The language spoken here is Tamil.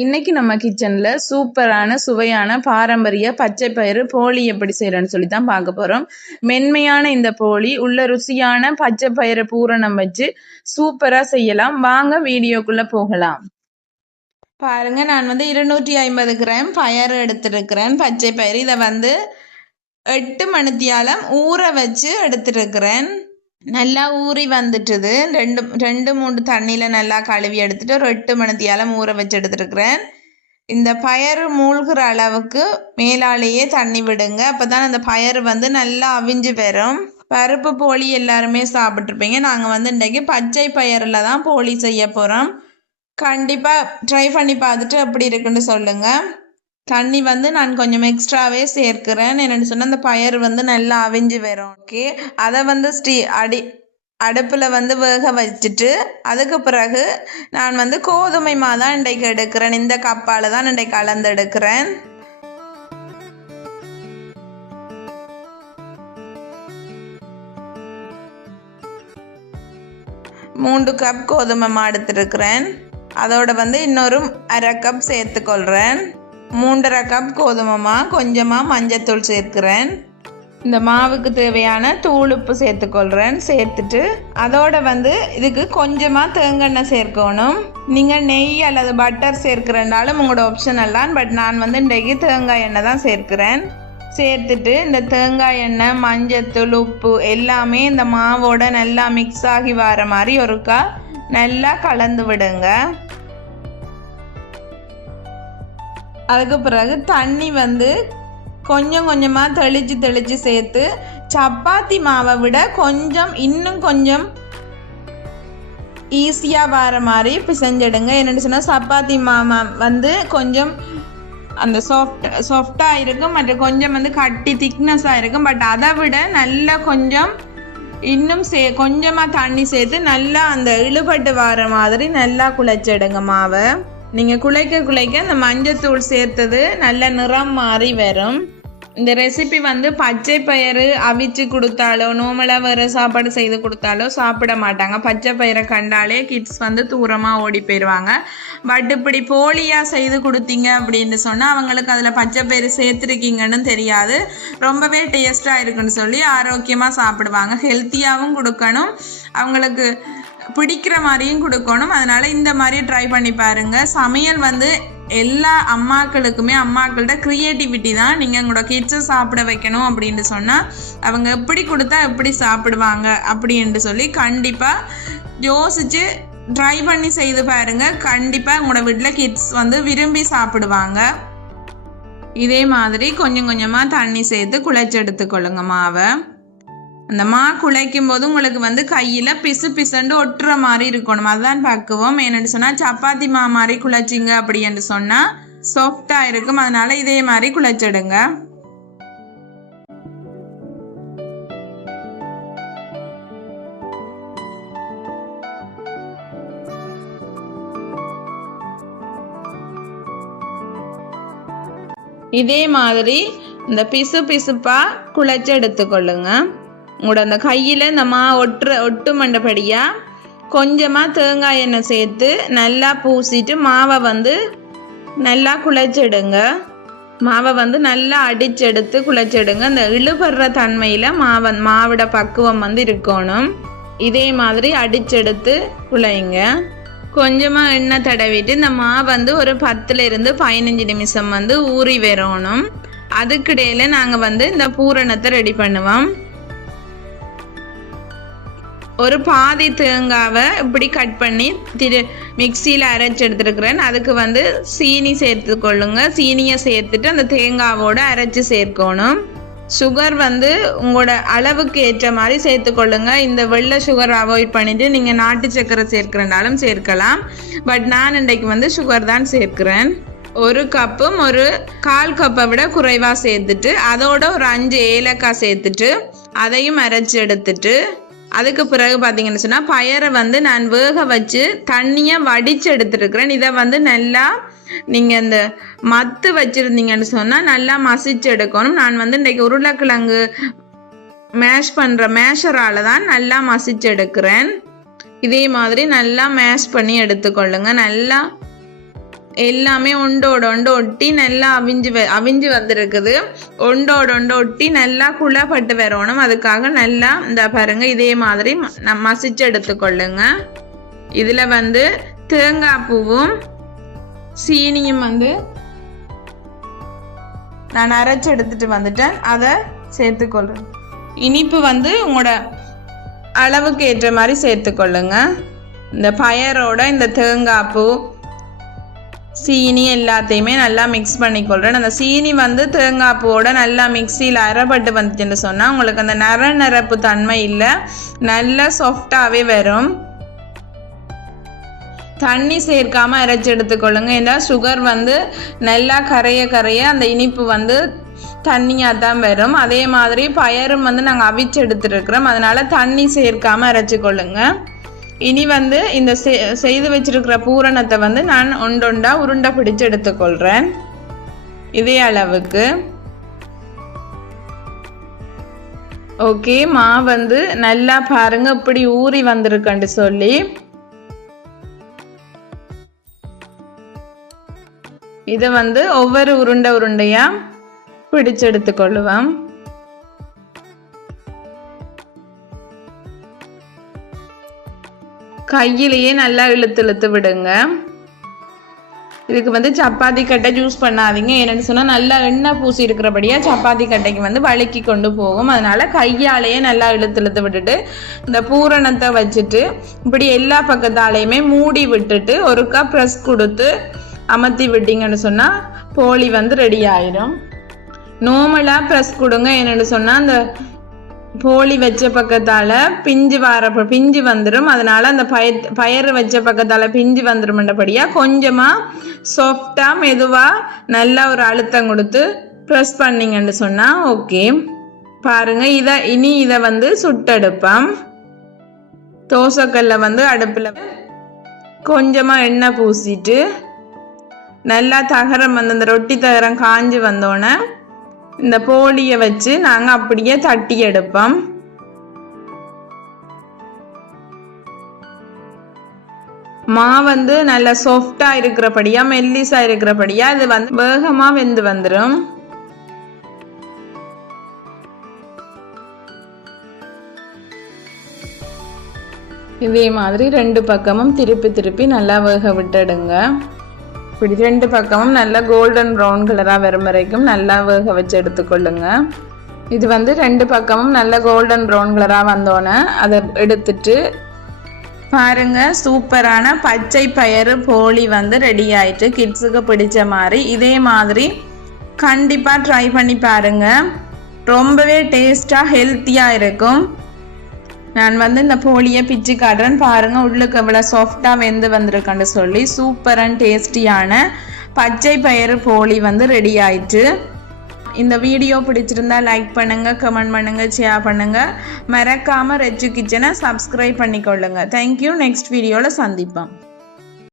இன்னைக்கு நம்ம கிச்சன்ல சூப்பரான சுவையான பாரம்பரிய பச்சை பயிறு போலி எப்படி செய்யறேன்னு சொல்லி தான் பார்க்க போறோம். மென்மையான இந்த போலி உள்ள ருசியான பச்சை பயிறு பூரணம் வச்சு சூப்பரா செய்யலாம். வாங்க வீடியோக்குள்ள போகலாம். பாருங்க, நான் 250 கிராம் பயறு எடுத்திருக்கிறேன். பச்சை பயிறு இதை 8 மணித்தியாலம் ஊற வச்சு எடுத்திருக்கிறேன். நல்லா ஊறி வந்துட்டுது. ரெண்டு மூணு தண்ணியில் நல்லா கழுவி எடுத்துட்டு ஒரு 8 மணித்தியாலம் ஊற வச்சு எடுத்துருக்கிறேன். இந்த பயறு மூழ்கிற அளவுக்கு மேலாலேயே தண்ணி விடுங்க. அப்போ தான் அந்த பயறு நல்லா அவிஞ்சு வரும். பருப்பு போலி எல்லாருமே சாப்பிட்ருப்பீங்க. நாங்கள் இன்றைக்கி பச்சை பயிரில் தான் போலி செய்ய போகிறோம். கண்டிப்பாக ட்ரை பண்ணி பார்த்துட்டு எப்படி இருக்குன்னு சொல்லுங்கள். தண்ணி நான் கொஞ்சம் எக்ஸ்ட்ராவே சேர்க்கிறேன். என்னென்னு சொன்னால் அந்த பயறு நல்லா அவிஞ்சு வரும். ஓகே, அதை அடுப்பில் வேக வச்சுட்டு அதுக்கு பிறகு நான் கோதுமை மாவு தான் இன்றைக்கு எடுக்கிறேன். இந்த கப்பால் தான் இன்றைக்கு கலந்து எடுக்கிறேன். மூன்று கப் கோதுமை மாவு எடுத்துருக்கிறேன். அதோட இன்னொரு அரை கப் சேர்த்துக்கொள்கிறேன். 3.5 கப் கோதுமை மாவு, கொஞ்சமாக மஞ்சத்தூள் சேர்க்கிறேன். இந்த மாவுக்கு தேவையான தூள் உப்பு சேர்த்துக்கொள்கிறேன். சேர்த்துட்டு அதோட இதுக்கு கொஞ்சமாக தேங்காய் சேர்க்கணும். நீங்கள் நெய் அல்லது பட்டர் சேர்க்கிறனாலும் உங்களோட ஆப்ஷனல் தான். பட் நான் இன்றைக்கு தேங்காய் எண்ணெய் தான் சேர்க்கிறேன். சேர்த்துட்டு இந்த தேங்காய் எண்ணெய், மஞ்சத்தூள், உப்பு எல்லாமே இந்த மாவோட நல்லா மிக்ஸ் ஆகி வர மாதிரி ஒருக்கா நல்லா கலந்து விடுங்க. அதுக்கு பிறகு தண்ணி கொஞ்சம் கொஞ்சமாக தெளித்து சேர்த்து சப்பாத்தி மாவை விட இன்னும் கொஞ்சம் ஈஸியாக வர மாதிரி பிசைஞ்சிடுங்க. என்னென்னு சொன்னால் சப்பாத்தி மாவை கொஞ்சம் அந்த சாஃப்டாக இருக்கும், மற்றும் கொஞ்சம் கட்டி திக்னஸாக இருக்கும். பட் அதை விட நல்லா கொஞ்சம் இன்னும் கொஞ்சமாக தண்ணி சேர்த்து நல்லா அந்த இழுபட்டு வர மாதிரி நல்லா குழைச்சிடுங்க மாவை. நீங்கள் குழைக்க அந்த மஞ்சத்தூள் சேர்த்தது நல்ல நிறம் மாறி வரும். இந்த ரெசிபி பச்சை பயிறு அவிச்சு கொடுத்தாலோ நார்மலாக வேறு சாப்பாடு செய்து கொடுத்தாலோ சாப்பிட மாட்டாங்க. பச்சை பயிரை கண்டாலே கிட்ஸ் தூரமாக ஓடி போயிடுவாங்க. பட் இப்படி போலியாக செய்து கொடுத்தீங்க அப்படின்னு சொன்னால் அவங்களுக்கு அதில் பச்சை பயிறு சேர்த்துருக்கீங்கன்னு தெரியாது. ரொம்பவே டேஸ்ட்டாக இருக்குன்னு சொல்லி ஆரோக்கியமாக சாப்பிடுவாங்க. ஹெல்த்தியாகவும் கொடுக்கணும், அவங்களுக்கு பிடிக்கிற மாதிரியும் கொடுக்கணும். அதனால் இந்த மாதிரி ட்ரை பண்ணி பாருங்கள். சமையல் எல்லா அம்மாக்களுக்குமே அம்மாக்கள்கிட்ட க்ரியேட்டிவிட்டி தான். நீங்கள் உங்களோட கிட்ஸை சாப்பிட வைக்கணும் அப்படின்னு சொன்னால் அவங்க எப்படி கொடுத்தா எப்படி சாப்பிடுவாங்க அப்படின்ட்டு சொல்லி கண்டிப்பாக யோசித்து ட்ரை பண்ணி செய்து பாருங்கள். கண்டிப்பாக உங்களோட வீட்டில் கிட்ஸ் விரும்பி சாப்பிடுவாங்க. இதே மாதிரி கொஞ்சம் கொஞ்சமாக தண்ணி சேர்த்து குழைச்சி எடுத்துக்கொள்ளுங்க மாவை. அந்த மா குழைக்கும் போது உங்களுக்கு கையில் பிசு பிசண்டு ஒட்டுற மாதிரி இருக்கணும். அதுதான் பக்குவம். என்னென்னு சொன்னால் சப்பாத்தி மா மாதிரி குழைச்சிங்க அப்படின்னு சொன்னால் சாஃப்டாக இருக்கும். அதனால இதே மாதிரி குழைச்சிடுங்க. இதே மாதிரி இந்த பிசுப்பாக குழைச்சி எடுத்துக்கொள்ளுங்க. உங்களோட அந்த கையில் இந்த மா ஒட்டு மண்டபடியாக கொஞ்சமாக தேங்காய் எண்ணெய் சேர்த்து நல்லா பூசிட்டு மாவை நல்லா குழைச்சிடுங்க. மாவை நல்லா அடிச்செடுத்து குழைச்சிடுங்க. இந்த இழுபடுற தன்மையில் மாவோட பக்குவம் இருக்கணும். இதே மாதிரி அடிச்செடுத்து குழைங்க. கொஞ்சமாக எண்ணெய் தடவிட்டு இந்த மா ஒரு 10லிருந்து 15 நிமிஷம் ஊறி வரணும். அதுக்கிடையில் நாங்கள் இந்த பூரணத்தை ரெடி பண்ணுவோம். ஒரு பாதி தேங்காவை இப்படி கட் பண்ணி மிக்சியில் அரைச்சி எடுத்துருக்கிறேன். அதுக்கு சீனி சேர்த்துக்கொள்ளுங்க. சீனியை சேர்த்துட்டு அந்த தேங்காவோட அரைச்சி சேர்க்கணும். சுகர் உங்களோட அளவுக்கு ஏற்ற மாதிரி சேர்த்துக்கொள்ளுங்க. இந்த வெள்ளை சுகர் அவாய்ட் பண்ணிவிட்டு நீங்கள் நாட்டு சர்க்கரை சேர்க்கிறனாலும் சேர்க்கலாம். பட் நான் இன்றைக்கு சுகர் தான் சேர்க்கிறேன். ஒரு கப்பும் ஒரு 1/4 கப்பை விட குறைவாக சேர்த்துட்டு அதோட ஒரு 5 ஏலக்காய் சேர்த்துட்டு அதையும் அரைச்சி எடுத்துட்டு அதுக்கு பிறகு பார்த்தீங்கன்னு சொன்னால் பயரை நான் வேக வச்சு தண்ணியை வடித்து எடுத்துருக்கிறேன். இதை நல்லா நீங்கள் இந்த மத்து வச்சுருந்தீங்கன்னு சொன்னால் நல்லா மசிச்சு எடுக்கணும். நான் இன்றைக்கு உருளைக்கிழங்கு மேஷ் பண்ணுற மேஷரால் தான் நல்லா மசிச்சு எடுக்கிறேன். இதே மாதிரி நல்லா மேஷ் பண்ணி எடுத்துக்கொள்ளுங்க. நல்லா எல்லாமே ஒண்டோட ஒட்டி நல்லா அவிஞ்சு வந்திருக்குது. ஒண்டோட ஒட்டி நல்லா குழப்பட்டு வரணும். அதுக்காக நல்லா இந்த பாருங்க இதே மாதிரி மசிச்சு எடுத்துக்கொள்ளுங்க. இதில் வந்து தேங்காய் பூவும் சீனியும் வந்து நான் அரைச்சி எடுத்துட்டு வந்துட்டேன். அதை சேர்த்துக்கொள்றேன். இனிப்பு வந்து உங்களோட அளவுக்கு ஏற்ற மாதிரி சேர்த்துக்கொள்ளுங்க. இந்த பயரோட இந்த தேங்காய் பூ சீனி எல்லாத்தையுமே நல்லா மிக்ஸ் பண்ணிக்கொள்கிறேன். அந்த சீனி வந்து தேங்காய் பூவோட நல்லா மிக்சியில் அரைப்பட்டு வந்துச்சுன்னு சொன்னால் உங்களுக்கு அந்த நரப்பு தன்மை இல்லை, நல்லா சாஃப்டாகவே வரும். தண்ணி சேர்க்காமல் அரைச்சி எடுத்துக்கொள்ளுங்க. ஏன்னா சுகர் வந்து நல்லா கரைய அந்த இனிப்பு வந்து தண்ணியாக தான் வரும். அதே மாதிரி பயரும் வந்து நாங்கள் அவிச்சு எடுத்துருக்கிறோம். அதனால் தண்ணி சேர்க்காமல் அரைச்சிக்கொள்ளுங்க. இனி வந்து இந்த செய்து வச்சிருக்கிற பூரணத்தை வந்து நான் ஒண்டொண்டா உருண்டை பிடிச்சு எடுத்துக்கொள்கிறேன். இதே அளவுக்கு. ஓகே, வந்து நல்லா பாருங்க இப்படி ஊறி வந்திருக்கன்னு சொல்லி. இதை வந்து ஒவ்வொரு உருண்டையா பிடிச்சு எடுத்துக்கொள்ளுவோம். கையிலேயே நல்லா இழுத்து விடுங்க. இதுக்கு வந்து சப்பாத்தி கட்டை யூஸ் பண்ணாதீங்க. என்னன்னு சொன்னா நல்லா எண்ணெய் பூசி இருக்கிறபடியா சப்பாத்தி கட்டைக்கு வந்து வழுக்கி கொண்டு போகும். அதனால கையாலேயே நல்லா இழுத்து விட்டுட்டு இந்த பூரணத்தை வச்சுட்டு இப்படி எல்லா பக்கத்தாலையுமே மூடி விட்டுட்டு ஒருக்கா ப்ரெஸ் கொடுத்து அமர்த்தி விட்டீங்கன்னு சொன்னால் போலி வந்து ரெடி ஆயிடும். நார்மலாக ப்ரெஸ் கொடுங்க. என்னென்னு சொன்னால் அந்த போலி வச்ச பக்கத்தால் பிஞ்சு வந்துடும். அதனால் அந்த பயறு வச்ச பக்கத்தால் பிஞ்சு வந்துடும்ன்றபடியாக கொஞ்சமாக சாஃப்டாக மெதுவாக நல்லா ஒரு அழுத்தம் கொடுத்து ப்ரெஸ் பண்ணிங்கன்னு சொன்னால் ஓகே. பாருங்கள், இதை வந்து சுட்டெடுப்போம். தோசைக்கல்ல வந்து அடுப்பில் கொஞ்சமாக எண்ணெய் பூசிட்டு நல்லா தகரம் வந்து அந்த ரொட்டி தகரம் காஞ்சி வந்தோடனே இந்த போலியை வச்சு நாங்கள் அப்படியே தட்டி எடுப்போம். வந்து நல்லா சாஃப்டா இருக்கிறபடியா மெல்லிசா இருக்கிறபடியா இது வந்து வேகமா வெந்து வந்துடும். இதே மாதிரி ரெண்டு பக்கமும் திருப்பி நல்லா வேக விட்டுடுங்க. இப்படி ரெண்டு பக்கமும் நல்லா கோல்டன் ப்ரௌன் கலராக வரும் வரைக்கும் நல்லா வேக வச்சு எடுத்துக்கொள்ளுங்க. இது வந்து ரெண்டு பக்கமும் நல்லா கோல்டன் ப்ரௌன் கலராக வந்தோன்னே அதை எடுத்துட்டு பாருங்க, சூப்பரான பச்சை பயறு போலி வந்து ரெடி ஆயிட்டு. கிட்ஸுக்கு பிடிச்ச மாதிரி இதே மாதிரி கண்டிப்பாக ட்ரை பண்ணி பாருங்க. ரொம்பவே டேஸ்டாக ஹெல்த்தியாக இருக்கும். நான் வந்து இந்த போலியை பிச்சு காட்டுறேன் பாருங்க, உள்ளுக்கு எவ்வளோ சாஃப்டாக வெந்து வந்திருக்கேன்னு சொல்லி. சூப்பர் அண்ட் டேஸ்டியான பச்சை பயறு போலி வந்து ரெடி ஆயிட்டு. இந்த வீடியோ பிடிச்சிருந்தா லைக் பண்ணுங்க, கமெண்ட் பண்ணுங்க, ஷேர் பண்ணுங்க. மறக்காம ரெச்சு கிச்சனை சப்ஸ்கிரைப் பண்ணிக்கொள்ளுங்க. தேங்க்யூ. நெக்ஸ்ட் வீடியோவில் சந்திப்போம்.